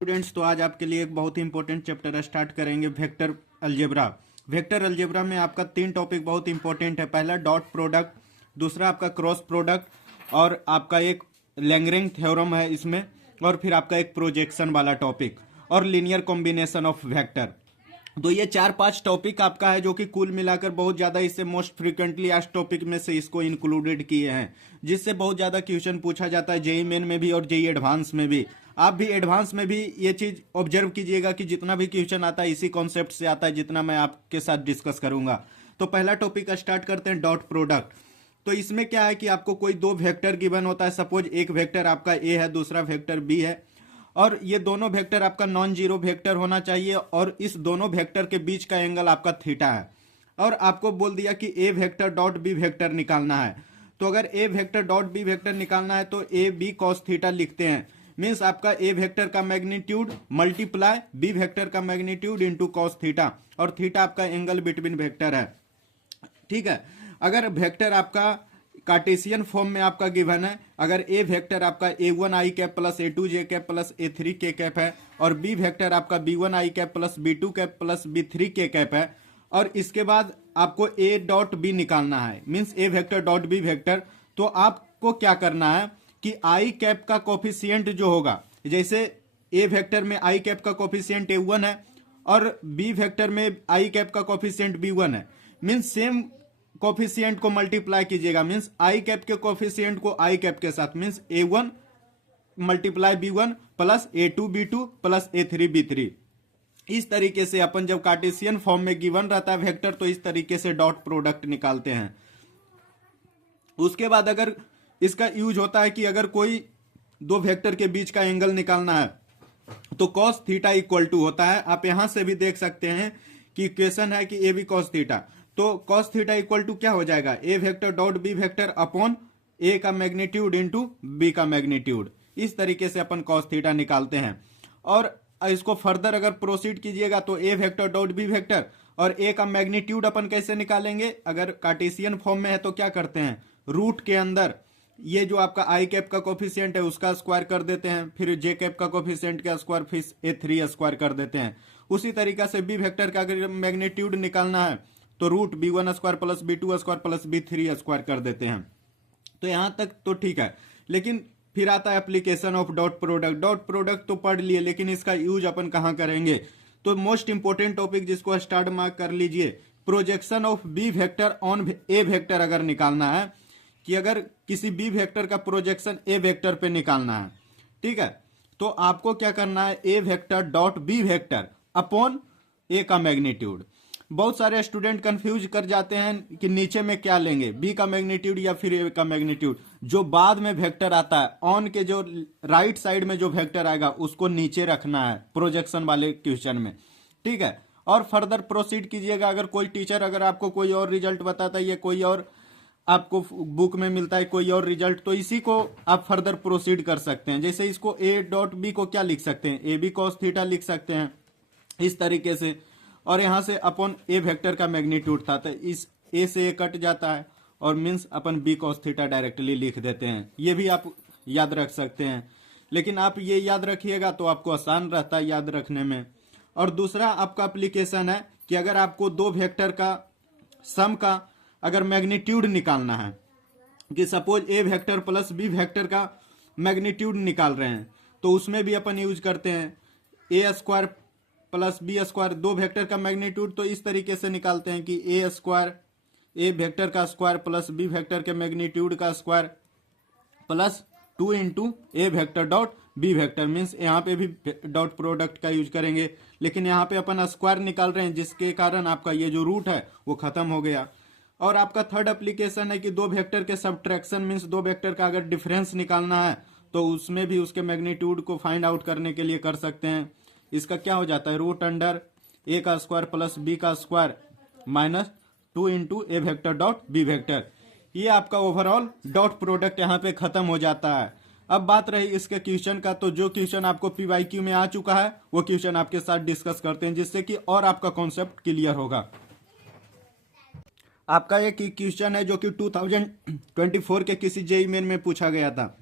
Students, तो आज आपके लिए एक बहुत ही इंपॉर्टेंट चैप्टर स्टार्ट करेंगे, वेक्टर अलजेब्रा। वेक्टर अलजेब्रा में आपका 3 टॉपिक बहुत इंपॉर्टेंट है। पहला डॉट प्रोडक्ट, दूसरा आपका क्रॉस प्रोडक्ट और आपका एक लैग्रेंज थ्योरम है इसमें, और फिर आपका एक प्रोजेक्शन वाला टॉपिक और लीनियर कॉम्बिनेशन ऑफ वेक्टर। तो ये 4-5 टॉपिक आपका है जो कि कुल मिलाकर बहुत ज्यादा इससे मोस्ट फ्रिक्वेंटली आज टॉपिक में से इसको इंक्लूडेड किए हैं, जिससे बहुत ज्यादा क्वेश्चन पूछा जाता है जेई मेन में भी और जेई एडवांस में भी। आप भी एडवांस में भी ये चीज ऑब्जर्व कीजिएगा कि जितना भी क्वेश्चन आता है इसी कॉन्सेप्ट से आता है जितना मैं आपके साथ डिस्कस करूंगा। तो पहला टॉपिक स्टार्ट करते हैं, डॉट प्रोडक्ट। तो इसमें क्या है कि आपको कोई 2 वेक्टर गिवन होता है। सपोज एक वेक्टर आपका ए है, दूसरा वेक्टर बी है, और ये दोनों वेक्टर आपका नॉन जीरो वेक्टर होना चाहिए, और इस दोनों वेक्टर के बीच का एंगल आपका थीटा है। और आपको बोल दिया कि ए वेक्टर डॉट बी वेक्टर निकालना है। तो अगर ए वेक्टर डॉट बी वेक्टर निकालना है तो ए बी कॉस थीटा लिखते हैं। मीन्स आपका ए वेक्टर का मैग्नीट्यूड मल्टीप्लाई बी वेक्टर का मैग्नीट्यूड इंटू कॉस थीटा, और थीटा आपका एंगल बिटवीन वेक्टर है। ठीक है। अगर वेक्टर आपका कार्टेशियन फॉर्म में आपका गिवन है, अगर ए वेक्टर आपका a1 i cap plus a2 j cap plus a3 k cap है, और बी वेक्टर आपका b1 i cap plus b2 cap plus b3 k cap है, और इसके बाद आपको a डॉट बी निकालना है, means A vector dot B vector. तो आपको क्या करना है कि आई कैप का कोफिशियंट जो होगा, जैसे ए वेक्टर में आई कैप का कोफिशियंट a1 है और बी वेक्टर में आई कैप का कोफिशियंट b1 है, मीन्स सेम कोफिशियंट को मल्टीप्लाई कीजिएगा। मीन्स आई कैप के कोफिशियंट को आई कैप के साथ, means a1 multiply b1 plus a2 b2 plus a3 b3। इस तरीके से अपन जब कार्टेशियन फॉर्म में गिवन रहता है वेक्टर, तो इस तरीके से डॉट प्रोडक्ट निकालते हैं। उसके बाद अगर इसका यूज होता है कि अगर कोई 2 वेक्टर के बीच का एंगल निकालना है तो कॉस थीटा इक्वल टू होता है। आप यहां से भी देख सकते हैं कि इक्वेशन है कि ए बी कॉस थीटा, तो कॉस थीटा इक्वल टू क्या हो जाएगा, a vector dot B vector upon a का मैग्नीट्यूड इंटू बी का मैग्नीट्यूड। इस तरीके से अपन कॉस थीटा निकालते हैं। और इसको फर्दर अगर प्रोसीड कीजिएगा तो a vector dot B vector और ए का मैग्नीट्यूड अपन कैसे निकालेंगे, अगर कार्टेशियन फॉर्म में है तो क्या करते हैं, रूट के अंदर ये जो आपका आई कैप का कोफिशियंट है उसका स्क्वायर कर देते हैं, फिर जे कैप का कोफिशियंट का स्क्वायर, फिर a3 स्क्वायर कर देते हैं। उसी तरीका से बी वेक्टर का अगर मैग्नीट्यूड निकालना है तो root b1 square plus b2 square plus b3 square कर देते हैं। तो यहां तक तो ठीक है, लेकिन फिर आता है application of dot product. Dot product तो पढ़ लिए, लेकिन इसका यूज अपन कहां करेंगे, तो मोस्ट इंपोर्टेंट टॉपिक जिसको स्टार्ट मार्क कर लीजिए, projection of B vector on a vector अगर निकालना है, कि अगर किसी बी वेक्टर का प्रोजेक्शन ए वेक्टर पे निकालना है, ठीक है, तो आपको क्या करना है, a vector dot B vector upon a का मैग्नीट्यूड। बहुत सारे स्टूडेंट कंफ्यूज कर जाते हैं कि नीचे में क्या लेंगे, बी का मैग्नीट्यूड या फिर ए का मैग्नीट्यूड। जो बाद में वेक्टर आता है ऑन के जो राइट साइड में जो वेक्टर आएगा उसको नीचे रखना है प्रोजेक्शन वाले क्वेश्चन में, ठीक है। और फर्दर प्रोसीड कीजिएगा। अगर कोई टीचर अगर आपको कोई और रिजल्ट बताता है या कोई और आपको बुक में मिलता है कोई और रिजल्ट, तो इसी को आप फर्दर प्रोसीड कर सकते हैं। जैसे इसको ए डॉट बी को क्या लिख सकते हैं, ए बी कॉस थीटा लिख सकते हैं इस तरीके से, और यहां से अपन ए वेक्टर का मैग्नीट्यूड था तो इस ए से ए कट जाता है और मीन्स अपन बी कॉस थीटा डायरेक्टली लिख देते हैं। ये भी आप याद रख सकते हैं, लेकिन आप ये याद रखिएगा तो आपको आसान रहता है याद रखने में। और दूसरा आपका एप्लीकेशन है कि अगर आपको 2 वेक्टर का सम का अगर मैग्नीट्यूड निकालना है, कि सपोज ए वेक्टर प्लस बी वेक्टर का मैग्नीट्यूड निकाल रहे हैं, तो उसमें भी अपन यूज करते हैं a square plus b square, 2 vector का मैग्नीट्यूड तो इस तरीके से निकालते हैं कि ए स्क्वायर ए वेक्टर का स्क्वायर प्लस बी वेक्टर के मैग्नीट्यूड का स्क्वायर प्लस 2 इंटू ए vector dot B vector. Means यहाँ पे भी डॉट प्रोडक्ट का यूज करेंगे, लेकिन यहाँ पे अपन स्क्वायर निकाल रहे हैं जिसके कारण आपका ये जो रूट है वो खत्म हो गया। और आपका थर्ड एप्लीकेशन है कि 2 वेक्टर के सब्ट्रैक्शन, मीन्स 2 वेक्टर का अगर डिफरेंस निकालना है तो उसमें भी उसके मैग्नीट्यूड को फाइंड आउट करने के लिए कर सकते हैं। इसका क्या हो जाता है, रूट अंडर ए का स्क्वायर प्लस बी का स्क्वायर माइनस 2 इंटू ए वेक्टर डॉट बी वेक्टर। ये आपका ओवरऑल डॉट प्रोडक्ट यहाँ पे खत्म हो जाता है। अब बात रही इसके क्वेश्चन का, तो जो क्वेश्चन आपको पीवाईक्यू में आ चुका है वो क्वेश्चन आपके साथ डिस्कस करते हैं, जिससे कि और आपका कॉन्सेप्ट क्लियर होगा। आपका एक क्वेश्चन है जो कि 2024 के किसी जेई मेन में पूछा गया था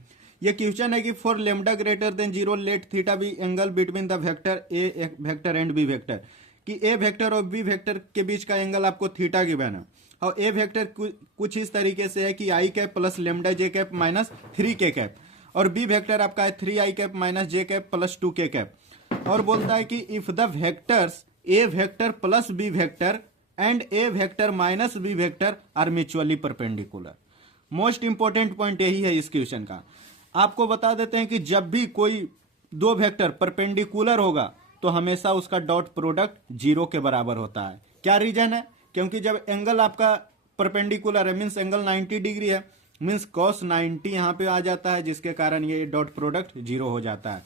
ये क्वेश्चन है कि for lambda greater than 0 let theta be angle between the vector a vector and b vector, कि ए वेक्टर और बी वेक्टर के बीच का एंगल आपको थीटा गिवन है। और ए वेक्टर कुछ इस तरीके से है कि I cap plus lambda J cap minus 3k cap, और बी वेक्टर आपका है 3i cap minus J cap plus 2k cap. और बोलता है कि if the vectors A vector plus B vector and A vector minus B vector are mutually perpendicular. Most important point यही है इस क्वेश्चन का। आपको बता देते हैं कि जब भी कोई दो वेक्टर परपेंडिकुलर होगा तो हमेशा उसका डॉट प्रोडक्ट 0 के बराबर होता है। क्या रीजन है? क्योंकि जब एंगल आपका परपेंडिकुलर है मीन्स एंगल 90 डिग्री है, मीन्स कॉस 90 यहां पे आ जाता है, जिसके कारण ये डॉट प्रोडक्ट 0 हो जाता है।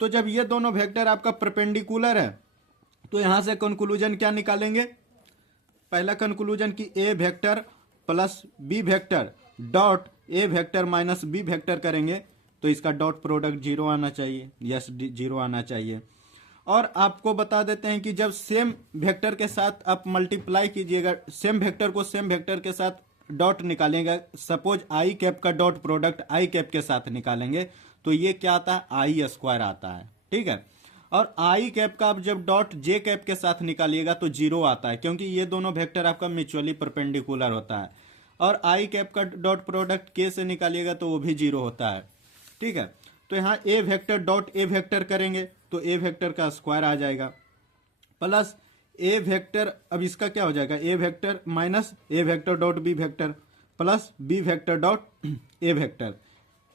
तो जब ये दोनों वेक्टर आपका परपेंडिकुलर है तो यहां से कंक्लूजन क्या निकालेंगे? पहला कंक्लूजन कि ए vector plus B vector dot ए वेक्टर माइनस बी वेक्टर करेंगे तो इसका डॉट प्रोडक्ट 0 आना चाहिए, यस 0 आना चाहिए। और आपको बता देते हैं कि जब सेम वेक्टर के साथ आप मल्टीप्लाई कीजिएगा, सेम वेक्टर को सेम वेक्टर के साथ डॉट निकालेंगे, सपोज आई कैप का डॉट प्रोडक्ट आई कैप के साथ निकालेंगे तो ये क्या आता है? आई स्क्वायर आता है, ठीक है। और आई कैप का आप जब डॉट जे कैप के साथ निकालिएगा तो 0 आता है, क्योंकि ये दोनों वेक्टर आपका म्यूचुअली परपेंडिकुलर होता है। और आई कैप का डॉट प्रोडक्ट के से निकालिएगा तो वो भी 0 होता है, ठीक है। तो यहाँ ए वेक्टर डॉट ए वेक्टर करेंगे तो ए वेक्टर का स्क्वायर आ जाएगा, प्लस ए वेक्टर, अब इसका क्या हो जाएगा? A vector minus a vector dot B vector plus B vector dot A vector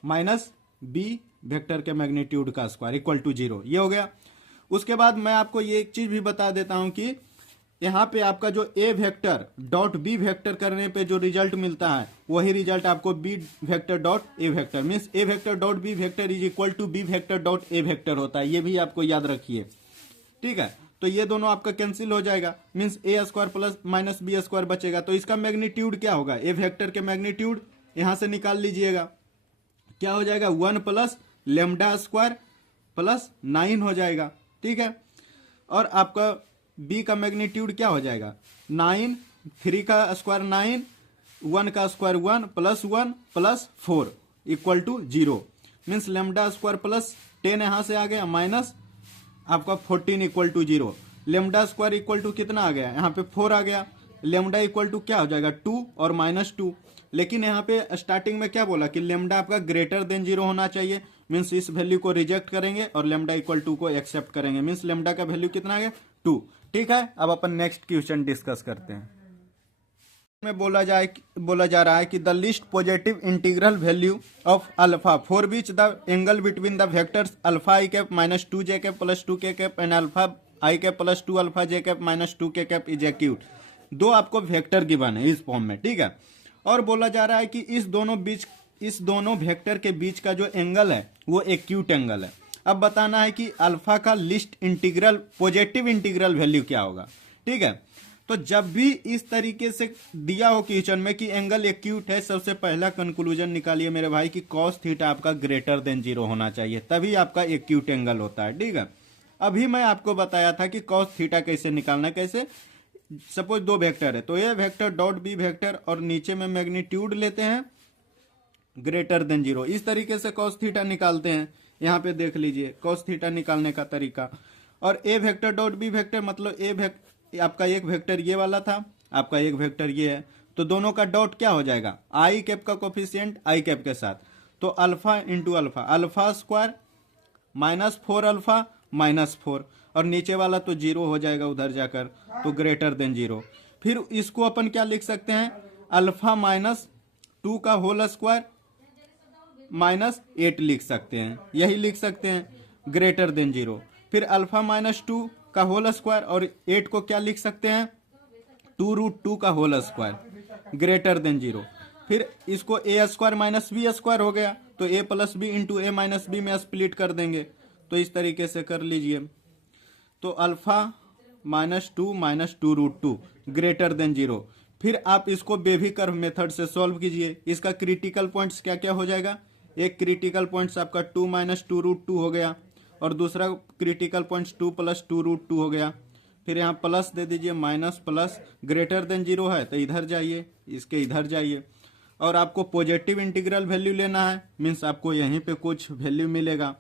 minus B vector के मैग्नीट्यूड का स्क्वायर इक्वल टू 0। ये हो गया। उसके बाद मैं आपको ये एक चीज भी बता देता हूं कि यहाँ पे आपका जो A vector dot B vector करने पे जो रिजल्ट मिलता है वही रिजल्ट आपको B vector dot A vector means A vector dot B vector is equal to B vector dot A vector होता है। ये भी आपको याद रखिए, ठीक है। तो ये दोनों आपका कैंसिल हो जाएगा, means a square plus minus b square बचेगा। तो इसका मैग्नीट्यूड क्या होगा? ए वेक्टर के मैग्नीट्यूड यहां से निकाल लीजिएगा, क्या हो जाएगा? 1 प्लस लेमडा स्क्वायर प्लस 9 हो जाएगा, ठीक है। और आपका बी का मैग्नीट्यूड क्या हो जाएगा? 9, 3 का स्क्वायर 9, 1 का square 1 plus 4 equal to 0, means lambda square plus 10 यहां से आ गया माइनस आपका 14 equal to 0। Lambda square equal to कितना आ गया? यहाँ पे 4 आ गया। लेमडा इक्वल टू क्या हो जाएगा? 2 और माइनस 2। लेकिन यहाँ पे स्टार्टिंग में क्या बोला कि लेमडा आपका ग्रेटर देन 0 होना चाहिए, मीन्स इस वैल्यू को रिजेक्ट करेंगे और लेमडा इक्वल 2 को एक्सेप्ट करेंगे, मीन्स लेमडा का वैल्यू कितना आ गया? 2, ठीक है। अब अपन नेक्स्ट क्वेश्चन डिस्कस करते हैं। में बोला जा रहा है कि the least positive integral value of alpha for which the angle between the vectors alpha I cap minus 2 J cap plus 2k cap and alpha I cap plus 2 alpha J cap minus 2k cap is acute. दो आपको vector given है इस form में, ठीक है। और बोला जा रहा है कि इस दोनों वेक्टर के बीच का जो एंगल है वो एक्यूट एंगल है। अब बताना है कि अल्फा का list integral positive integral value क्या होगा, ठीक है। तो जब भी इस तरीके से दिया हो क्वेश्चन में कि एंगल एक्यूट है, सबसे पहला कंक्लूजन निकालिए मेरे भाई कि कॉस थीटा आपका ग्रेटर देन 0 होना चाहिए, तभी आपका एक्यूट एंगल होता है, ठीक है। अभी मैं आपको बताया था कि कॉस थीटा कैसे निकालना है। कैसे? सपोज दो वेक्टर है तो ये वेक्टर डॉट बी वेक्टर और नीचे में मैग्नीट्यूड लेते हैं ग्रेटर देन 0, इस तरीके से कॉस थीटा निकालते हैं। यहाँ पे देख लीजिए कॉस थीटा निकालने का तरीका। और ए वेक्टर डॉट बी वेक्टर मतलब आपका एक वेक्टर ये वाला था, आपका एक वेक्टर ये है, तो दोनों का डॉट क्या हो जाएगा? आई कैप का कोफिशिएंट आई कैप के साथ, तो alpha into alpha, alpha square minus 4 alpha minus 4, और नीचे वाला तो 0 हो जाएगा उधर जाकर, तो ग्रेटर देन 0। फिर इसको अपन क्या लिख सकते हैं? अल्फा माइनस 2 का होल स्क्वायर माइनस 8 लिख सकते हैं, यही लिख सकते हैं ग्रेटर देन 0। फिर अल्फा माइनस 2 का होल स्क्वायर और 8 को क्या लिख सकते हैं? 2√2 का होल स्क्वायर ग्रेटर देन 0। फिर इसको ए स्क्वायर माइनस बी स्क्वायर हो गया, तो ए प्लस बी इंटू ए माइनस बी में स्प्लिट कर देंगे, तो इस तरीके से कर लीजिए। तो alpha minus 2 minus 2√2 greater than 0। फिर आप इसको बेबी कर्व मेथड से सॉल्व कीजिए। इसका क्रिटिकल पॉइंट्स क्या क्या हो जाएगा? एक क्रिटिकल पॉइंट्स आपका 2 माइनस 2√2 हो गया, और दूसरा क्रिटिकल पॉइंट्स 2 प्लस 2√2 हो गया। फिर यहाँ प्लस दे दीजिए, माइनस प्लस ग्रेटर देन 0 है तो इधर जाइए, इसके इधर जाइए, और आपको पॉजिटिव इंटीग्रल वैल्यू लेना है, मीन्स आपको यहीं पे कुछ वैल्यू मिलेगा।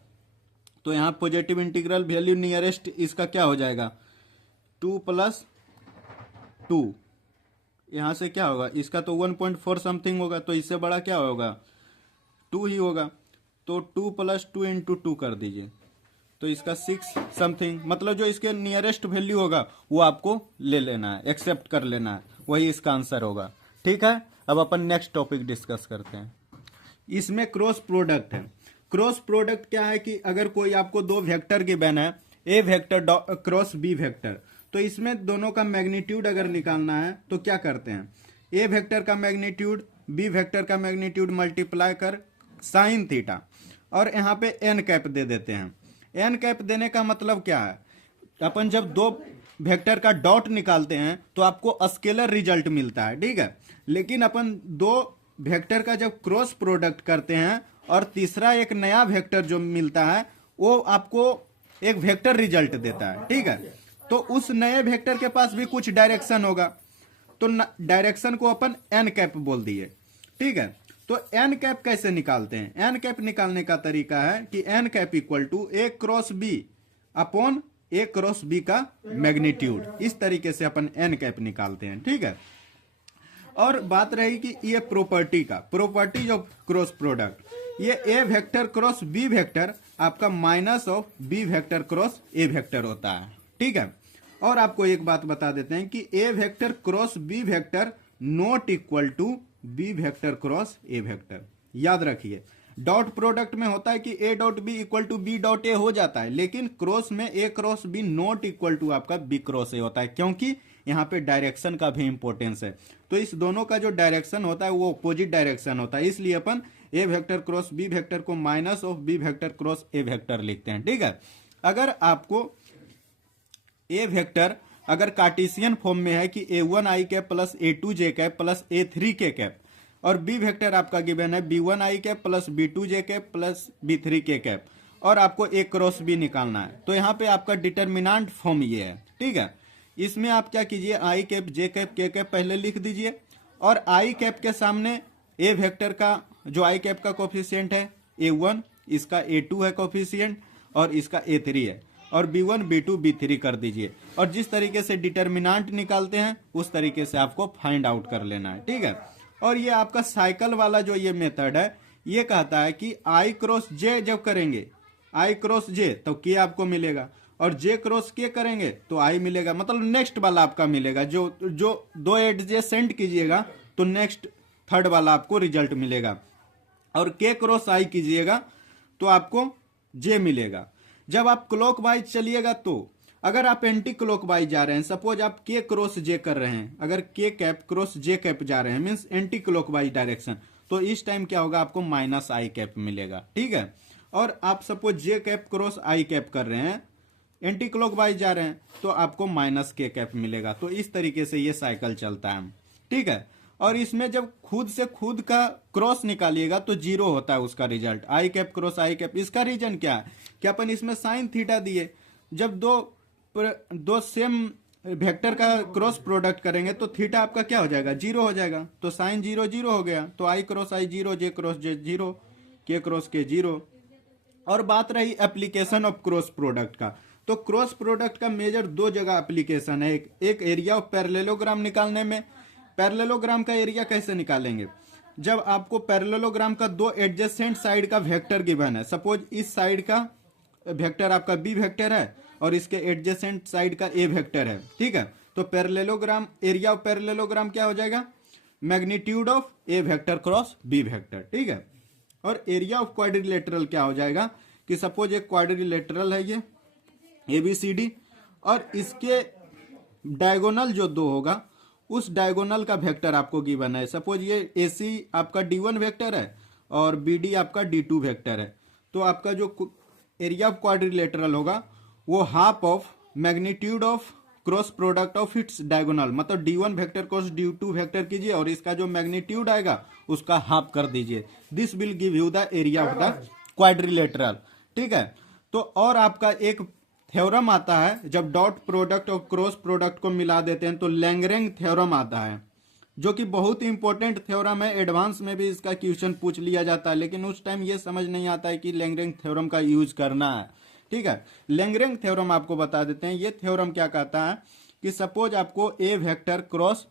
तो यहाँ पॉजिटिव इंटीग्रल वैल्यू नियरेस्ट इसका क्या हो जाएगा, 2+2। यहाँ से क्या होगा, इसका तो 1.4 समथिंग होगा, तो इससे बड़ा क्या होगा, 2 ही होगा। तो 2+2 इंटू 2 कर दीजिए, तो इसका 6 समथिंग, मतलब जो इसके नियरेस्ट वैल्यू होगा वो आपको ले लेना है, एक्सेप्ट कर लेना है, वही इसका आंसर होगा। ठीक है, अब अपन नेक्स्ट टॉपिक डिस्कस करते हैं। इसमें क्रॉस प्रोडक्ट है। क्रॉस प्रोडक्ट क्या है कि अगर कोई आपको दो वेक्टर गिवन है, a vector cross B vector, तो इसमें दोनों का मैग्नीट्यूड अगर निकालना है तो क्या करते हैं, ए वेक्टर का मैग्नीट्यूड बी वेक्टर का मैग्नीट्यूड मल्टीप्लाई कर साइन थीटा, और यहाँ पे एन कैप दे देते हैं। एन कैप देने का मतलब क्या है, अपन जब दो वेक्टर का डॉट निकालते हैं तो आपको स्केलर रिजल्ट मिलता है, ठीक है। लेकिन अपन दो वेक्टर का जब क्रॉस प्रोडक्ट करते हैं और तीसरा एक नया वेक्टर जो मिलता है वो आपको एक वेक्टर रिजल्ट देता है, ठीक है। तो उस नए वेक्टर के पास भी कुछ डायरेक्शन होगा, तो डायरेक्शन को अपन एन कैप बोल दिए, ठीक है। तो एन कैप कैसे निकालते हैं, एन कैप निकालने का तरीका है कि N cap equal to A cross B upon A cross B का मैग्नीट्यूड, इस तरीके से अपन एन कैप निकालते हैं, ठीक है। और बात रही कि ये प्रॉपर्टी का, प्रॉपर्टी जो क्रॉस प्रोडक्ट, ये A vector cross B vector आपका minus of B vector cross A vector होता है, ठीक है। और आपको एक बात बता देते हैं कि ए vector cross B vector not equal to B vector cross A vector. याद रखिए, डॉट प्रोडक्ट में होता है कि a dot b equal to b dot a हो जाता है, लेकिन क्रॉस में a cross b not equal to आपका बी क्रॉस ए होता है, क्योंकि यहाँ पे डायरेक्शन का भी इंपॉर्टेंस है। तो इस दोनों का जो डायरेक्शन होता है वो अपोजिट डायरेक्शन होता है, इसलिए अपन A vector cross B vector को minus of B vector cross A vector लिखते हैं, ठीक है। अगर आपको ए वेक्टर अगर कार्टेशियन फॉर्म में है कि a1 i cap plus a2 j cap plus a3 k cap, और बी वेक्टर आपका गिवन है b1 i cap plus b2 j cap plus b3 k cap, और आपको a क्रॉस b निकालना है, तो यहाँ पे आपका डिटर्मिनेंट फॉर्म ये है, ठीक है। इसमें आप क्या कीजिए, i cap j cap k cap पहले लिख दीजिए, और i कैप के सामने a वेक्टर का जो i कैप का कोफिशिएंट है a1, इसका a2 है कोफिशिएंट, और इसका a3 है, और b1 b2 b3 कर दीजिए, और जिस तरीके से डिटर्मिनेंट निकालते हैं उस तरीके से आपको फाइंड आउट कर लेना है, ठीक है। और ये आपका साइकिल वाला जो ये मेथड है, ये कहता है कि i क्रॉस j जब करेंगे, i क्रॉस j तो k आपको मिलेगा, और j क्रॉस k करेंगे तो i मिलेगा, मतलब नेक्स्ट वाला आपका मिलेगा, जो दो एडजेसेंट कीजिएगा तो नेक्स्ट थर्ड वाला आपको रिजल्ट मिलेगा, और k क्रॉस i कीजिएगा तो आपको j मिलेगा। जब आप क्लॉकवाइज चलिएगा, तो अगर आप एंटी क्लॉकवाइज जा रहे हैं, सपोज आप के क्रॉस जे कर रहे हैं, अगर के कैप क्रॉस जे कैप जा रहे हैं मीन्स एंटी क्लॉकवाइज डायरेक्शन, तो इस टाइम क्या होगा, आपको माइनस आई कैप मिलेगा, ठीक है। और आप सपोज जे कैप क्रॉस आई कैप कर रहे हैं, एंटी क्लॉकवाइज जा रहे हैं, तो आपको माइनस के कैप मिलेगा। तो इस तरीके से ये साइकिल चलता है, ठीक है। और इसमें जब खुद से खुद का क्रॉस निकालिएगा तो जीरो होता है उसका रिजल्ट, आई कैप क्रॉस आई कैप। इसका रीजन क्या है कि अपन इसमें साइन थीटा दिए, जब दो सेम वेक्टर का क्रॉस प्रोडक्ट करेंगे तो थीटा आपका क्या हो जाएगा, जीरो हो जाएगा, तो साइन जीरो जीरो हो गया, तो आई क्रॉस आई जीरो, जे क्रॉस जे जीरो, के क्रॉस के जीरो। और बात रही एप्लीकेशन ऑफ क्रॉस प्रोडक्ट का, तो क्रॉस प्रोडक्ट का मेजर दो जगह एप्लीकेशन है, एक एरिया ऑफ पैरेललोग्राम निकालने में। पैरेललोग्राम का एरिया कैसे निकालेंगे, जब आपको पैरेललोग्राम का दो एडजेसेंट साइड का वेक्टर गिवन है, सपोज इस साइड का वेक्टर आपका बी वेक्टर है और इसके एडजेसेंट साइड का ए वेक्टर है, ठीक है। तो पैरेललोग्राम, एरिया ऑफ पैरेललोग्राम क्या हो जाएगा, magnitude of A vector cross B vector, ठीक है। और एरिया ऑफ क्वाड्रिलेटरल क्या हो जाएगा कि सपोज एक क्वाड्रिलेटरल है ये ABCD, और इसके डायगोनल जो दो होगा उस डायगोनल का वेक्टर आपको गिवन है, सपोज ये AC आपका D1 वेक्टर है और BD आपका D2 वेक्टर है, तो आपका जो एरिया ऑफ क्वाड्रिलेटरल होगा वो half of magnitude of cross product of its diagonal, मतलब D1 vector cross D2 vector कीजिए और इसका जो मैग्नीट्यूड आएगा उसका हाफ कर दीजिए, this will give you the area of the quadrilateral, ठीक है। तो और आपका एक थ्योरम आता है, जब डॉट प्रोडक्ट और क्रॉस प्रोडक्ट को मिला देते हैं तो लैंगरेंज थ्योरम आता है, जो कि बहुत ही इंपॉर्टेंट थ्योरम है। एडवांस में भी इसका क्वेश्चन पूछ लिया जाता है, लेकिन उस टाइम ये समझ नहीं आता है कि लैग्रेंज थ्योरम का यूज करना है। ठीक है, लैग्रेंज थ्योरम आपको बता देते हैं। ये थ्योरम क्या कहता है कि सपोज आपको A vector cross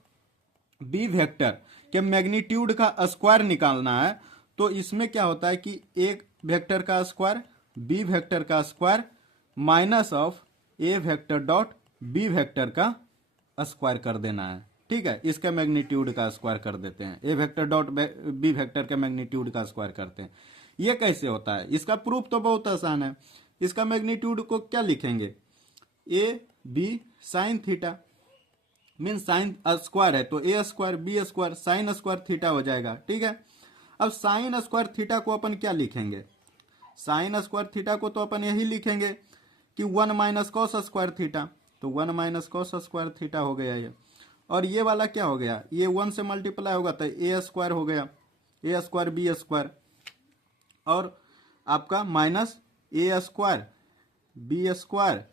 B vector के मैग्नीट्यूड का स्क्वायर निकालना है, तो इसमें क्या होता है कि एक वेक्टर का स्क्वायर बी वेक्टर का square minus of A vector dot B vector का स्क्वायर कर देना है। ठीक है, इसका मैग्नीट्यूड का स्क्वायर कर देते हैं, ए वेक्टर डॉट बी वेक्टर के मैग्नीट्यूड का स्क्वायर करते हैं। ये कैसे होता है, इसका प्रूफ तो बहुत आसान है। इसका मैग्नीट्यूड को क्या लिखेंगे, a b sine theta, mean sine square है तो a square b square sine square theta हो जाएगा। ठीक है, अब साइन स्क्वायर थीटा को अपन क्या लिखेंगे, साइन स्क्वायर थीटा को तो अपन यही लिखेंगे कि 1 माइनस कॉस स्क्वायर थीटा, तो 1 माइनस कॉस स्क्वायर थीटा हो गया ये। और ये वाला क्या हो गया, ये 1 से मल्टीप्लाई होगा तो ए स्क्वायर हो गया, ए स्क्वायर बी स्क्वायर, और आपका माइनस ए स्क्वायर बी स्क्वायर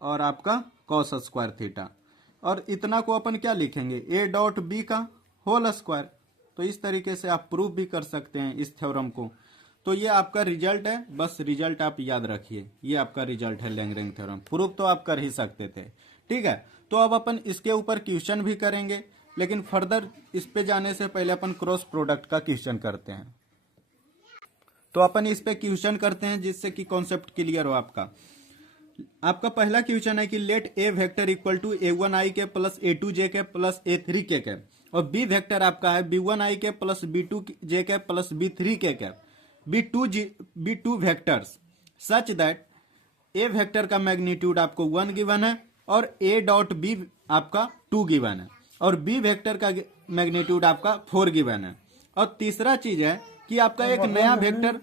और आपका कॉस स्क्वायर थीटा, और इतना को अपन क्या लिखेंगे, ए डॉट बी का होल स्क्वायर। तो इस तरीके से आप प्रूफ भी कर सकते हैं इस थ्योरम को। तो ये आपका रिजल्ट है, बस रिजल्ट आप याद रखिए, ये आपका रिजल्ट है लैग्रेंज थ्योरम। प्रूफ तो आप कर ही सकते थे। ठीक है, तो अब अपन इसके ऊपर क्वेश्चन भी करेंगे, लेकिन फर्दर इस पे जाने से पहले अपन क्रॉस प्रोडक्ट का क्वेश्चन करते हैं। तो अपन इस पे क्वेश्चन करते हैं जिससे कि कॉन्सेप्ट क्लियर हो आपका। आपका पहला क्वेश्चन है कि let A vector equal to ए1 आई के प्लस ए2 जे के प्लस ए3 के कैप, और बी वेक्टर आपका है बी1 आई के प्लस बी2 जे के प्लस बी3 k cap, be two vectors such that a vector का मैग्नीट्यूड आपको 1 गिवन है और ए डॉट बी आपका 2 गिवन है, और बी वेक्टर का मैग्नीट्यूड आपका 4 गिवन है। और तीसरा चीज है कि आपका एक नया वेक्टर,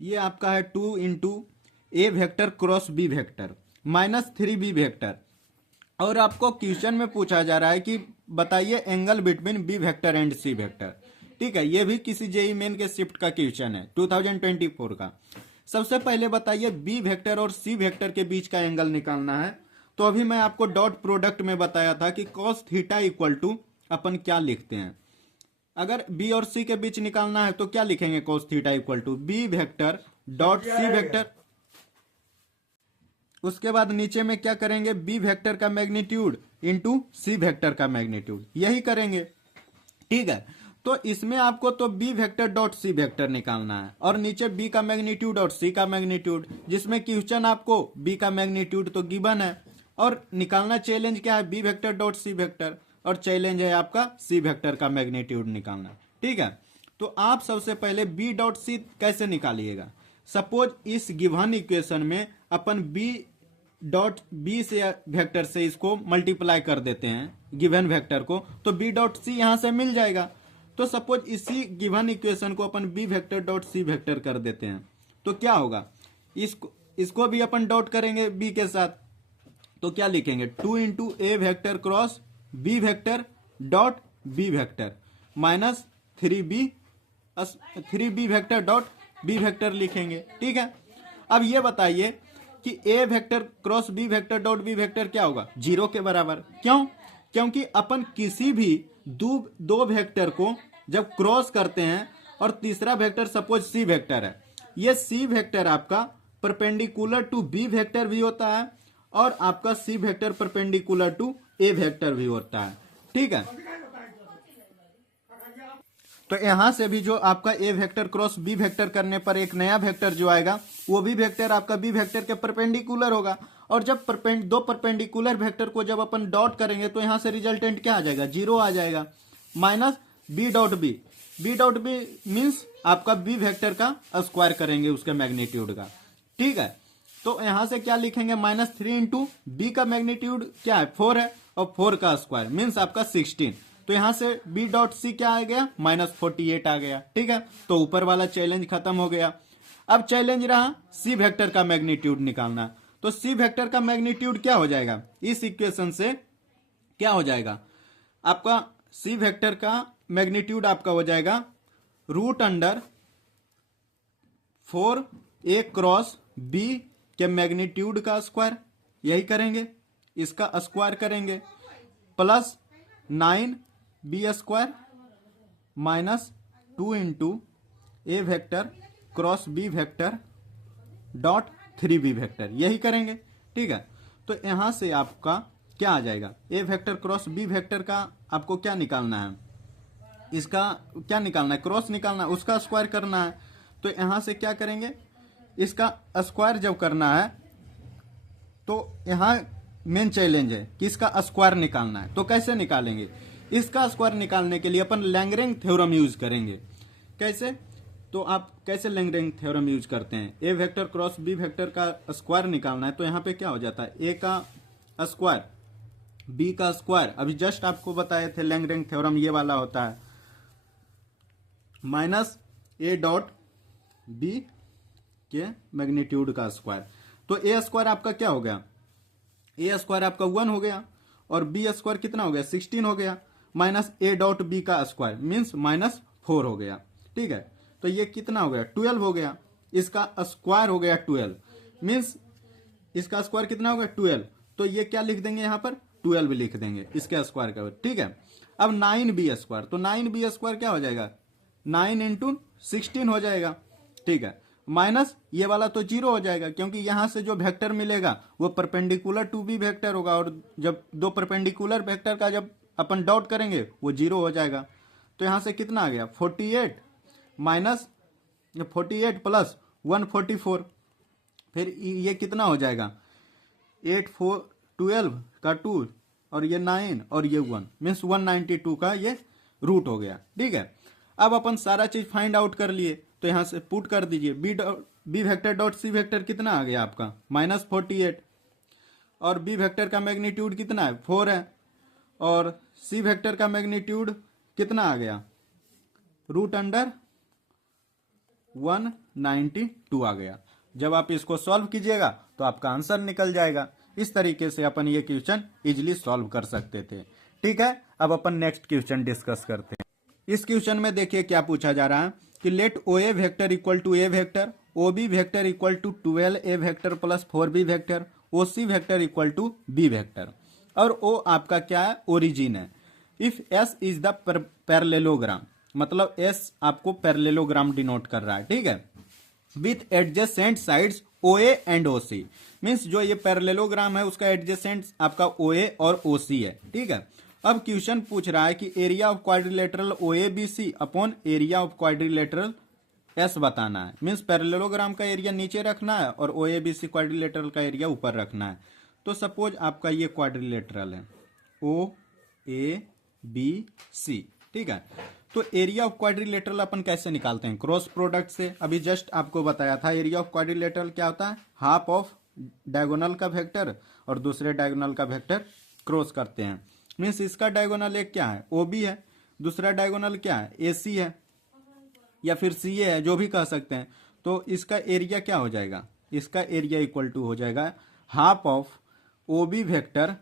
ये आपका है 2 इंटू ए vector cross B vector minus 3 b vector, और आपको क्वेश्चन में पूछा जा रहा है कि बताइए angle between B vector and C vector. ठीक है, ये भी किसी जेई मेन के शिफ्ट का क्वेश्चन है 2024 का। सबसे पहले बताइए बी वेक्टर और सी वेक्टर के बीच का एंगल निकालना है। तो अभी मैं आपको डॉट प्रोडक्ट में बताया था कि कॉस थीटा इक्वल टू अपन क्या लिखते हैं, अगर बी और सी के बीच निकालना है तो क्या लिखेंगे, cos theta equal to B vector dot C vector. उसके बाद नीचे में क्या करेंगे, बी वेक्टर का मैग्नीट्यूड इंटू सी वेक्टर का मैग्नीट्यूड, यही करेंगे। ठीक है, तो इसमें आपको तो बी वेक्टर डॉट सी वेक्टर निकालना है, और नीचे बी का मैग्नीट्यूड और सी का मैग्नीट्यूड, जिसमें क्वेश्चन आपको बी का मैग्नीट्यूड तो गिवन है, और निकालना चैलेंज क्या है, बी वेक्टर डॉट सी वेक्टर, और चैलेंज है आपका सी वेक्टर का मैग्नीट्यूड निकालना। ठीक है, तो आप सबसे पहले बी डॉट सी कैसे निकालिएगा, सपोज इस गिवन इक्वेशन में अपन बी डॉट बी से वेक्टर से इसको मल्टीप्लाई कर देते हैं गिवन वेक्टर को, तो बी डॉट सी यहां से मिल जाएगा। तो सपोज इसी गिवन इक्वेशन को अपन बी वेक्टर डॉट सी वेक्टर कर देते हैं, तो क्या होगा, इसको भी अपन डॉट करेंगे बी के साथ, तो क्या लिखेंगे, 2 इंटू ए vector cross B vector dot B vector minus 3बी वेक्टर डॉट बी वेक्टर लिखेंगे। ठीक है, अब ये बताइए कि ए vector cross B vector dot B vector क्या होगा, 0 के बराबर। क्यों, क्योंकि अपन किसी भी दो वेक्टर को जब क्रॉस करते हैं, और तीसरा वेक्टर सपोज सी वेक्टर है, ये सी वेक्टर आपका परपेंडिकुलर टू बी वेक्टर भी होता है, और आपका c vector perpendicular to A vector भी होता है। ठीक है, तो यहां से भी जो आपका ए वेक्टर क्रॉस बी वेक्टर करने पर एक नया वेक्टर जो आएगा, वो भी वेक्टर आपका बी वेक्टर के परपेंडिकुलर होगा, और जब दो परपेंडिकुलर वेक्टर को जब अपन डॉट करेंगे तो यहां से रिजल्टेंट क्या आ जाएगा, 0 आ जाएगा, minus B dot B, B dot B means आपका बी वेक्टर का स्क्वायर करेंगे उसके मैग्नीट्यूड का। ठीक है, तो यहां से क्या लिखेंगे, -3 इंटू बी का मैग्नीट्यूड क्या है, 4 है, और 4 का स्क्वायर मीन्स आपका 16, तो यहां से बी डॉट सी क्या आ गया, -48 आ गया। ठीक है, तो ऊपर वाला चैलेंज खत्म हो गया। अब चैलेंज रहा सी वेक्टर का मैग्नीट्यूड निकालना, तो सी वेक्टर का मैग्नीट्यूड क्या हो जाएगा, इस इक्वेशन से क्या हो जाएगा, आपका सी वेक्टर का मैग्नीट्यूड आपका हो जाएगा √4 ए क्रॉस बी के मैग्नीट्यूड का स्क्वायर, यही करेंगे, इसका स्क्वायर करेंगे, प्लस 9b² माइनस 2 इंटू ए vector cross B vector dot 3b vector, यही करेंगे। ठीक है, तो यहां से आपका क्या आ जाएगा, a vector cross B vector का आपको क्या निकालना है, इसका क्या निकालना है, क्रॉस निकालना है, उसका स्क्वायर करना है। तो यहां से क्या करेंगे, इसका स्क्वायर जब करना है तो यहां मेन चैलेंज है कि इसका स्क्वायर निकालना है। तो कैसे निकालेंगे, इसका स्क्वायर निकालने के लिए अपन लैग्रेंज थ्योरम यूज करेंगे। कैसे, तो आप कैसे लैग्रेंज थ्योरम यूज करते हैं, ए वेक्टर क्रॉस बी वेक्टर का स्क्वायर निकालना है तो यहाँ पे क्या हो जाता है, ए का स्क्वायर बी का स्क्वायर, अभी जस्ट आपको बताए थे लैग्रेंज थ्योरम ये वाला होता है, माइनस ए डॉट बी के मैग्नीट्यूड का स्क्वायर। तो ए स्क्वायर आपका क्या हो गया, ए स्क्वायर आपका 1 हो गया और बी स्क्वायर कितना हो गया 16 हो गया, माइनस ए डॉट बी का स्क्वायर मीन्स -4 हो गया। ठीक है, तो ये कितना हो गया 12 हो गया, इसका स्क्वायर हो गया 12 मीन्स इसका स्क्वायर कितना हो गया 12, तो ये क्या लिख देंगे यहाँ पर 12 लिख देंगे इसके स्क्वायर का। ठीक है, अब 9b², तो 9b² क्या हो जाएगा 9 इंटू 16 हो जाएगा। ठीक है, माइनस ये वाला तो 0 हो जाएगा क्योंकि यहां से जो वेक्टर मिलेगा वो परपेंडिकुलर टू बी वेक्टर होगा और जब दो परपेंडिकुलर वेक्टर का जब अपन डॉट करेंगे वो 0 हो जाएगा। तो यहां से कितना आ गया 48 माइनस 48 प्लस 144, फिर ये कितना हो जाएगा 8 4 12 का 2 और ये 9 और ये 1 मीन्स 192 का ये रूट हो गया। ठीक है, अब अपन सारा चीज फाइंड आउट कर लिए तो यहां से पुट कर दीजिए, बी वेक्टर डॉट सी वेक्टर कितना आ गया आपका -48 और बी वेक्टर का मैग्नीट्यूड कितना है 4 है और सी वेक्टर का मैग्नीट्यूड कितना आ गया √192 आ गया। जब आप इसको सॉल्व कीजिएगा तो आपका आंसर निकल जाएगा। इस तरीके से अपन ये क्वेश्चन इजिली सॉल्व कर सकते थे। ठीक है, अब अपन नेक्स्ट क्वेश्चन डिस्कस करते हैं। इस क्वेश्चन में देखिए क्या पूछा जा रहा है कि let O A vector equal to A vector, O B vector equal to 12 A vector plus 4b vector, O C vector equal to B vector और ओ आपका क्या है ओरिजिन है। If S is the parallelogram, मतलब S आपको parallelogram denote कर रहा है। ठीक है, with adjacent sides O A and O C, means जो ये पैरेललोग्राम है उसका एडजेसेंट आपका ओ ए और ओ सी है। ठीक है, अब क्वेश्चन पूछ रहा है कि area of quadrilateral O A B C upon area of quadrilateral S बताना है। मीन्स पैरेललोग्राम का एरिया नीचे रखना है और ओ ए बी सी क्वाड्रिलेटरल का एरिया ऊपर रखना है। तो सपोज आपका ये क्वाड्रिलेटरल है ओ ए बी सी। ठीक है, तो एरिया ऑफ क्वाड्रिलेटरल अपन कैसे निकालते हैं, क्रॉस प्रोडक्ट से। अभी जस्ट आपको बताया था एरिया ऑफ क्वाड्रिलेटरल क्या होता है, हाफ ऑफ डायगोनल का वेक्टर और दूसरे डायगोनल का वेक्टर क्रॉस करते हैं। मीन्स इसका डायगोनल एक क्या है ओ बी है, दूसरा डायगोनल क्या है ए सी है या फिर सी ए है, जो भी कह सकते हैं। तो इसका एरिया क्या हो जाएगा, इसका एरिया इक्वल टू हो जाएगा half of O B vector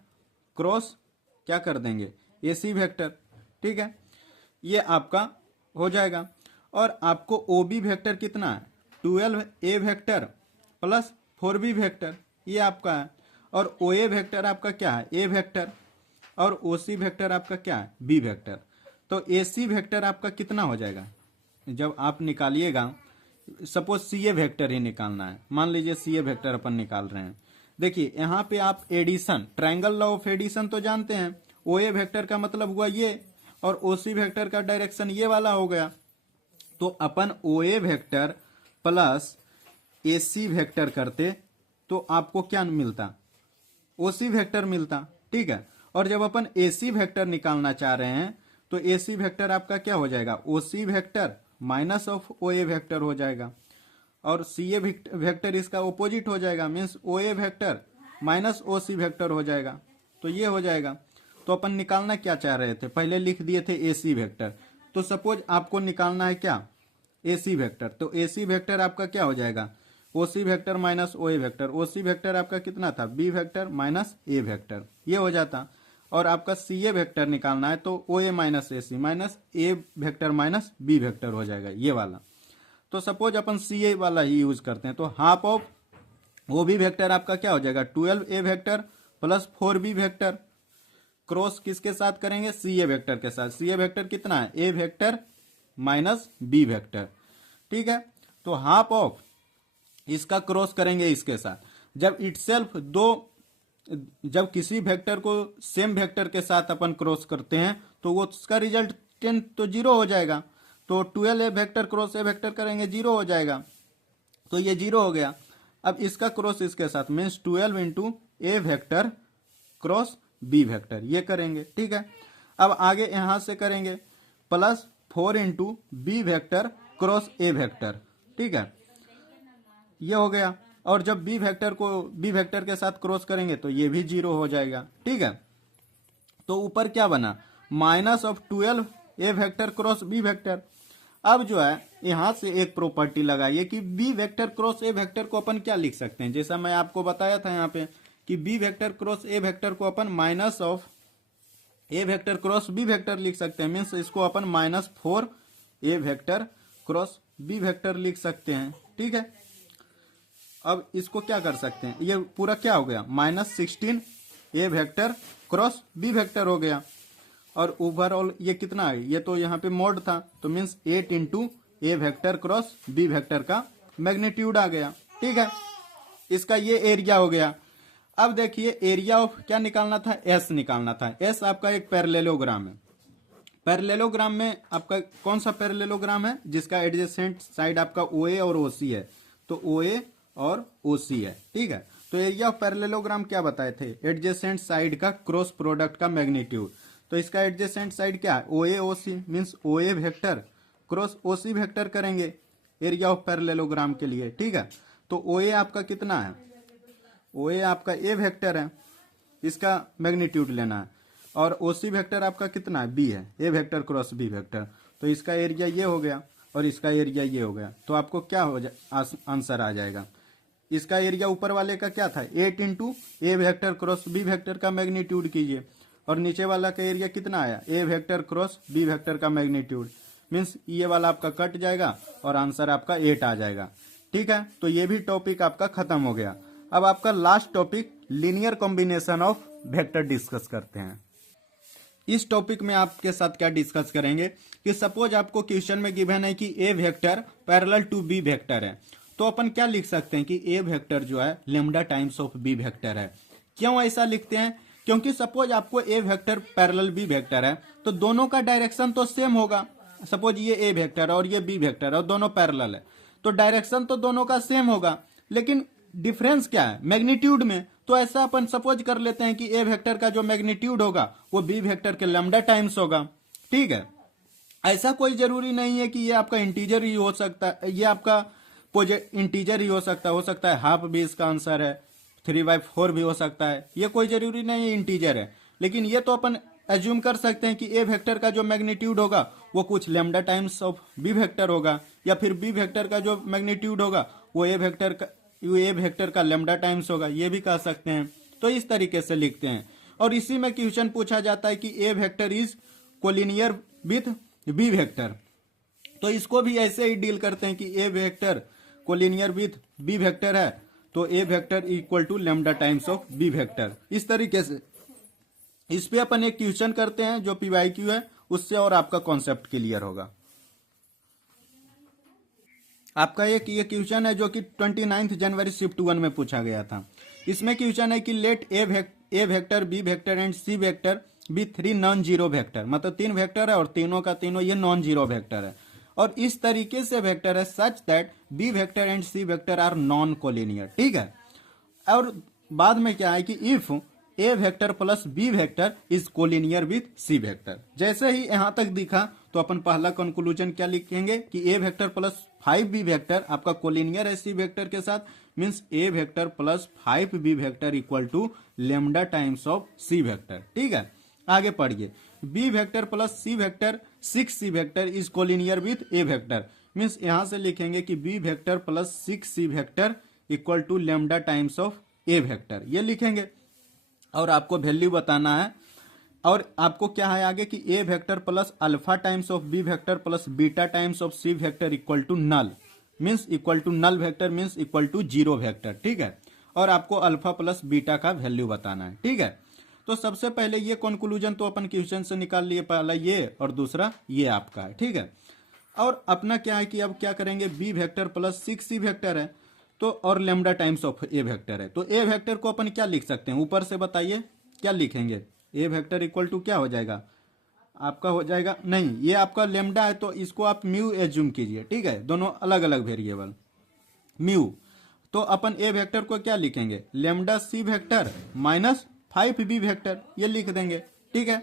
cross क्या कर देंगे ए सी वेक्टर। ठीक है, ये आपका हो जाएगा और आपको ओ बी वेक्टर कितना है 12 ए वेक्टर प्लस 4b वेक्टर, ये आपका है और ओ ए वेक्टर आपका क्या है ए वेक्टर और ओ सी वेक्टर आपका क्या है बी वेक्टर। तो ए सी वेक्टर आपका कितना हो जाएगा, जब आप निकालिएगा सपोज सी ए वेक्टर ही निकालना है, मान लीजिए सी ए वेक्टर अपन निकाल रहे हैं। देखिए यहाँ पे आप addition, triangle law of addition तो जानते हैं, ओ ए वेक्टर का मतलब हुआ ये और ओ सी वेक्टर का डायरेक्शन ये वाला हो गया। तो अपन ओ A vector plus A C vector करते तो आपको क्या मिलता ओ सी वेक्टर मिलता। ठीक है, और जब अपन ए सी वेक्टर निकालना चाह रहे हैं तो ए सी वेक्टर आपका क्या हो जाएगा O C vector minus of O A vector हो जाएगा और सी ए वेक्टर इसका ओपोजिट हो जाएगा, means O A vector minus O C vector हो जाएगा। तो ये हो जाएगा। तो अपन निकालना क्या चाह रहे थे, पहले लिख दिए थे ए सी वेक्टर, तो सपोज आपको निकालना है क्या ए सी वेक्टर, तो ए सी वेक्टर आपका क्या हो जाएगा O C vector minus O A vector, O C vector आपका कितना था B vector minus a vector, ये हो जाता। और आपका सी ए वेक्टर निकालना है तो ओ ए minus A C minus a vector minus B vector हो जाएगा ये वाला। तो सपोज अपन सी ए वाला ही यूज करते हैं, तो half of O B vector आपका क्या हो जाएगा 12 ए vector plus 4b vector cross किसके साथ करेंगे, सी ए वेक्टर के साथ। सी ए वेक्टर कितना है, a vector minus B vector, ठीक है। तो हाफ ऑफ इसका क्रॉस करेंगे इसके साथ। जब इटसेल्फ जब किसी वेक्टर को सेम वेक्टर के साथ अपन क्रॉस करते हैं तो वो उसका रिजल्ट 10 तो 0 हो जाएगा। तो 12 ए वेक्टर क्रॉस ए वेक्टर करेंगे 0 हो जाएगा, तो ये 0 हो गया। अब इसका क्रॉस इसके साथ मीन्स 12 इंटू ए वेक्टर क्रॉस बी वेक्टर, ये करेंगे, ठीक है। अब आगे यहां से करेंगे plus 4 into B vector cross ए वेक्टर, ठीक है, ये हो गया। और जब बी वेक्टर को बी वेक्टर के साथ क्रॉस करेंगे तो ये भी 0 हो जाएगा, ठीक है। तो ऊपर क्या बना, minus of 12 A vector cross B vector. अब जो है यहां से एक प्रॉपर्टी लगाइए कि बी वेक्टर क्रॉस ए वेक्टर को अपन क्या लिख सकते हैं, जैसा मैं आपको बताया था यहाँ पे कि बी वेक्टर क्रॉस ए वेक्टर को अपन minus of A vector cross B vector लिख सकते हैं। मीन्स इसको अपन -4 a vector cross B vector लिख सकते हैं, ठीक है। अब इसको क्या कर सकते हैं, ये पूरा क्या हो गया, -16 ए वेक्टर क्रॉस बी वेक्टर हो गया। और ओवरऑल ये कितना है, ये तो यहाँ पे मोड था, तो मीन्स 8 इंटू ए वेक्टर क्रॉस बी वेक्टर का मैग्नीट्यूड आ गया, ठीक है। इसका ये एरिया हो गया। अब देखिए एरिया ऑफ क्या निकालना था, एस निकालना था। एस आपका एक पैरेललोग्राम है। पैरेललोग्राम में आपका कौन सा पैरेललोग्राम है, जिसका एडजेसेंट साइड आपका OA और OC है, तो OA और OC है, ठीक है। तो एरिया ऑफ पैरेललोग्राम क्या बताए थे, एडजेसेंट साइड का क्रॉस प्रोडक्ट का मैग्नीट्यूड। तो इसका एडजेसेंट साइड क्या है, OA OC, means OA vector cross OC vector करेंगे एरिया ऑफ पैरेललोग्राम के लिए, ठीक है। तो OA आपका कितना है, OA आपका ए वेक्टर है, इसका मैग्नीट्यूड लेना है। और OC वेक्टर आपका कितना है, B है, a vector cross B vector. तो इसका एरिया ये हो गया और इसका एरिया ये हो गया। तो आपको क्या हो आंसर आ जाएगा, इसका एरिया ऊपर वाले का क्या था, 8 इंटू ए वेक्टर क्रॉस बी वेक्टर का मैग्नीट्यूड कीजिए, और नीचे वाला का एरिया कितना आया, ए वेक्टर क्रॉस बी वेक्टर का मैग्नीट्यूड। मीन्स ये वाला आपका कट जाएगा और आंसर आपका 8 आ जाएगा, ठीक है। तो ये भी टॉपिक आपका खत्म हो गया। अब आपका last topic linear combination of vector discuss करते हैं। इस टॉपिक में आपके साथ क्या डिस्कस करेंगे कि सपोज आपको क्वेश्चन में गिवन है कि ए vector parallel to B vector है, तो अपन क्या लिख सकते हैं कि ए वेक्टर जो है lambda times of B vector है। क्यों ऐसा लिखते हैं, क्योंकि सपोज आपको A vector parallel B vector है तो दोनों का डायरेक्शन तो सेम होगा। सपोज ये ए वेक्टर है और ये बी वेक्टर है और दोनों पैरेलल है, तो डायरेक्शन तो दोनों का सेम होगा, लेकिन डिफरेंस क्या है, मैग्नीट्यूड में। तो ऐसा अपन सपोज कर लेते हैं कि ए वेक्टर का जो मैग्नीट्यूड होगा वो बी वेक्टर के लैम्डा टाइम्स होगा, ठीक है। ऐसा कोई जरूरी नहीं है कि ये आपका इंटीजर ही हो सकता है, ये आपका इंटीजर ही हो सकता है हाफ भी इसका आंसर है, 3/4 भी हो सकता है, ये कोई जरूरी नहीं है इंटीजर है। लेकिन ये तो अपन एज्यूम कर सकते हैं कि ए वेक्टर का जो मैग्नीट्यूड होगा वो कुछ lambda times of B vector होगा, या फिर बी वेक्टर का जो मैग्नीट्यूड होगा वो ए वेक्टर का लैम्डा टाइम्स होगा, ये भी कह सकते हैं। तो इस तरीके से लिखते हैं। और इसी में क्वेश्चन पूछा जाता है कि ए vector is collinear with b vector, तो इसको भी ऐसे ही डील करते हैं कि ए vector collinear with b vector है तो a vector equal to lambda times of B vector. इस तरीके से इस पे अपन एक क्वेश्चन करते हैं जो PYQ है, उससे और आपका कॉन्सेप्ट क्लियर होगा। आपका एक ये क्वेश्चन है जो कि 29 जनवरी शिफ्ट 1 में पूछा गया था। इसमें क्वेश्चन है कि let A vector B vector and C vector be 3 non zero vector, मतलब 3 वेक्टर है और तीनों का तीनों ये नॉन जीरो वेक्टर है, और इस तरीके से वेक्टर है such that B vector and C vector are non collinear, ठीक है। और बाद में क्या है कि if A vector plus B vector is collinear with C vector. जैसे ही यहां तक दिखा तो अपन पहला कंक्लूजन क्या लिखेंगे कि ए वेक्टर प्लस 5b वेक्टर आपका कोलिनियर है सी वेक्टर के साथ, means A vector plus 5b vector equal to lambda times of C vector, ठीक है। आगे पढ़िए, B vector plus C vector 6c vector is collinear with A vector, means यहां से लिखेंगे कि B vector plus 6c vector equal to lambda times of A vector, ये लिखेंगे। और आपको वैल्यू बताना है, और आपको क्या है आगे कि ए vector plus alpha times of B vector plus beta times of C vector equal to null, means equal to null vector means equal to zero vector, ठीक है। और आपको अल्फा प्लस बीटा का वैल्यू बताना है, ठीक है। तो सबसे पहले ये कंक्लूजन तो अपन क्वेश्चन से निकाल लिए, पहला ये और दूसरा ये आपका है, ठीक है। और अपना क्या है कि अब क्या करेंगे, B vector plus 6c vector है तो और lambda times of A vector है, तो ए वेक्टर को अपन क्या लिख सकते हैं, ऊपर से बताइए क्या लिखेंगे। ए वेक्टर इक्वल टू क्या हो जाएगा आपका, हो जाएगा नहीं, ये आपका लेमडा है तो इसको आप म्यू एज्यूम कीजिए, ठीक है, दोनों अलग अलग वेरिएबल म्यू। तो अपन ए वेक्टर को क्या लिखेंगे, लेमडा सी वेक्टर माइनस 5b वेक्टर, ये लिख देंगे, ठीक है।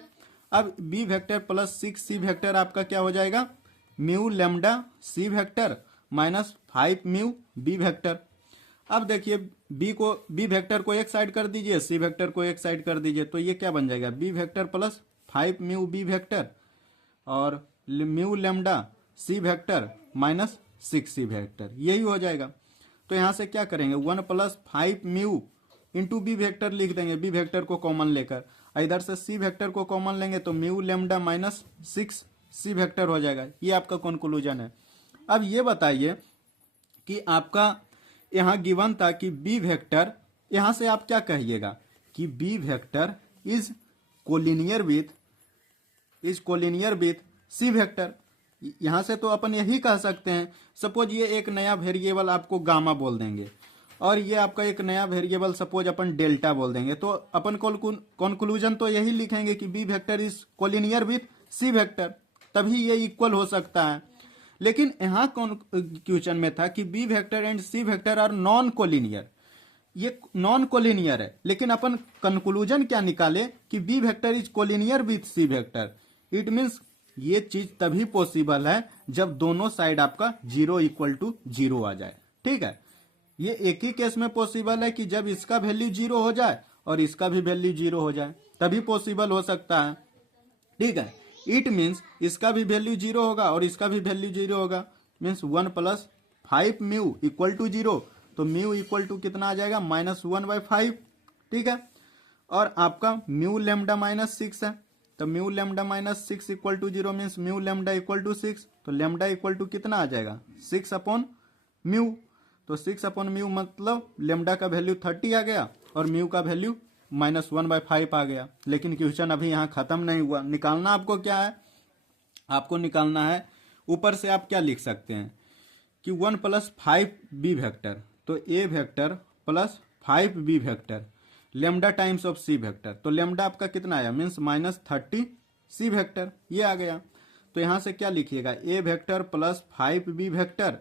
अब B vector plus 6c vector आपका क्या हो जाएगा, म्यू लेमडा सी vector minus 5 mu B vector. अब देखिए बी वेक्टर को एक साइड कर दीजिए, सी वेक्टर को एक साइड कर दीजिए, तो ये क्या बन जाएगा, B vector plus 5 mu B vector और म्यू लेमडा सी वेक्टर माइनस 6c वेक्टर, यही हो जाएगा। तो यहां से क्या करेंगे, 1 plus 5 mu into B vector लिख देंगे, बी वेक्टर को कॉमन लेकर, इधर से सी वेक्टर को कॉमन लेंगे तो mu lambda minus 6c vector हो जाएगा, ये आपका कंक्लूजन है। अब ये बताइए कि आपका यहाँ गिवन था कि बी वेक्टर, यहां से आप क्या कहिएगा कि B vector is collinear with C vector, यहां से तो अपन यही कह सकते हैं। सपोज ये एक नया वेरिएबल आपको गामा बोल देंगे और ये आपका एक नया वेरिएबल सपोज अपन डेल्टा बोल देंगे, तो अपन कंक्लूजन तो यही लिखेंगे कि B vector is collinear with C vector, तभी ये इक्वल हो सकता है। लेकिन यहाँ क्वेश्चन में था कि B vector and C vector are non collinear, ये नॉन कोलिनियर है, लेकिन अपन कंक्लूजन क्या निकाले कि B vector is collinear with C vector. It means ये चीज तभी पॉसिबल है जब दोनों साइड आपका 0 इक्वल टू 0 आ जाए, ठीक है। ये एक ही केस में पॉसिबल है कि जब इसका वैल्यू 0 हो जाए और इसका भी वैल्यू 0 हो जाए, तभी पॉसिबल हो सकता है, ठीक है। इट मीन्स इसका भी वैल्यू 0 होगा और इसका भी वैल्यू 0 होगा, means 1 plus 5 mu equal to 0, तो म्यू इक्वल टू कितना आ जाएगा, -1/5, ठीक है। और आपका म्यू लेमडा माइनस 6 है, तो mu lambda minus 6 equal to 0 means mu lambda equal to 6, तो लेमडा इक्वल टू कितना आ जाएगा, 6 अपॉन म्यू, तो 6 अपॉन म्यू मतलब लेमडा का वैल्यू 30 आ गया और म्यू का वैल्यू -1/5 आ गया। लेकिन क्वेश्चन अभी यहाँ खत्म नहीं हुआ, निकालना आपको क्या है, आपको निकालना है ऊपर से आप क्या लिख सकते हैं कि 1 प्लस 5b वेक्टर, तो a vector plus 5b vector lambda times of C vector, तो लेमडा आपका कितना आया, मीन्स -30c वेक्टर, ये आ गया। तो यहां से क्या लिखिएगा, a vector plus 5b vector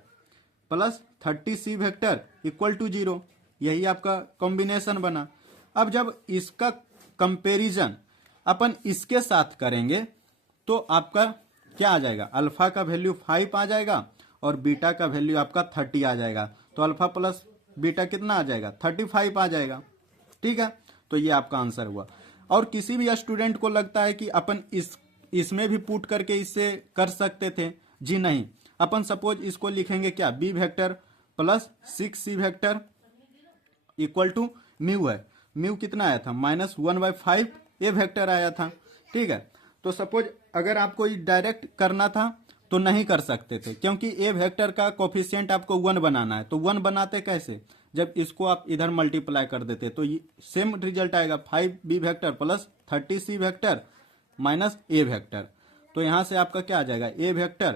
plus 30c vector equal to 0, यही आपका कॉम्बिनेशन बना। अब जब इसका कंपैरिजन अपन इसके साथ करेंगे तो आपका क्या आ जाएगा, अल्फा का वैल्यू 5 आ जाएगा और बीटा का वैल्यू आपका 30 आ जाएगा, तो अल्फा प्लस बीटा कितना आ जाएगा, 35 आ जाएगा, ठीक है। तो ये आपका आंसर हुआ। और किसी भी स्टूडेंट को लगता है कि अपन इसमें भी पुट करके इससे कर सकते थे, जी नहीं, अपन सपोज इसको लिखेंगे क्या, B vector plus 6c vector equal to mu है, म्यू कितना आया था, -1/5 ए वेक्टर आया था, ठीक है। तो सपोज अगर आपको डायरेक्ट करना था तो नहीं कर सकते थे, क्योंकि ए वेक्टर का कोफिशिएंट आपको 1 बनाना है, तो 1 बनाते कैसे, जब इसको आप इधर मल्टीप्लाई कर देते तो सेम रिजल्ट आएगा, 5b vector plus 30c vector minus a vector. तो यहां से आपका क्या आ जाएगा, a vector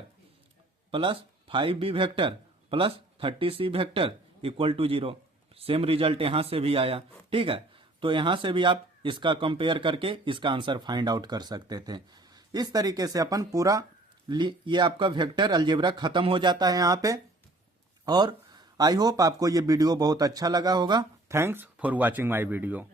plus 5b vector plus 30c vector equal to 0, same result यहां से भी आया, ठीक है। तो यहां से भी आप इसका कंपेयर करके इसका आंसर फाइंड आउट कर सकते थे। इस तरीके से अपन पूरा ये आपका वेक्टर अलजेब्रा खत्म हो जाता है यहाँ पे। और आई होप आपको ये वीडियो बहुत अच्छा लगा होगा। Thanks for watching my video.